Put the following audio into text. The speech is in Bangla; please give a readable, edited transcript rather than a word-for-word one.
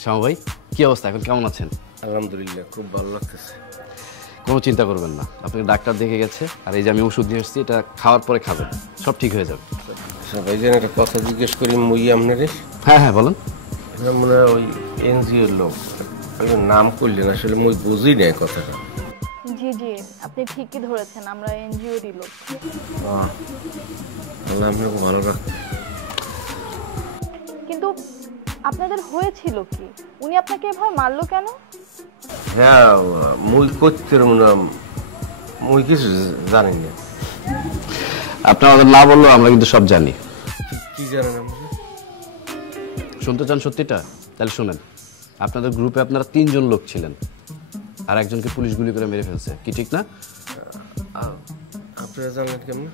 শ্যামা ভাই, কি অবস্থা? এখন কেমন আছেন? আলহামদুলিল্লাহ, খুব ভালো লাগতেছে। কোনো চিন্তা করবেন না, আপনাকে ডাক্তার দেখে গেছে, আর এই যে আমি ওষুধ দিয়ে এসেছি, এটা খাওয়ার পরে খাবেন, সব ঠিক হয়ে যাবে। সবাই যেন একটা কথা জিজ্ঞেস করি, মুই আপনারে হ্যাঁ হ্যাঁ, বলেন। মনে হয় ওই এনজিওর লোক, নাম করলেন, আসলে মুই বুঝি না কথাটা। জি জি, আপনি ঠিকই ধরেছেন, আমরা এনজিওরই লোক। তাহলে আপনাকে ভালো রাখতে। কিন্তু আপনাদের হয়েছিল কি? উনি আপনাকে এভাবে মারলো কেন? হ্যাঁ, মুই করতে মুই কিছু জানি না। আপনি আমাদের না বললেও আমরা কিন্তু সব জানি। কি জানেন আপনি? শুনতে চান সত্যিটা? তাহলে শুনেন, আপনাদের গ্রুপে আপনারা 3 জন লোক ছিলেন, আর একজনকে পুলিশ গুলি করে মেরে ফেলছে, কি ঠিক না? আপনারা জানলেন কেমন?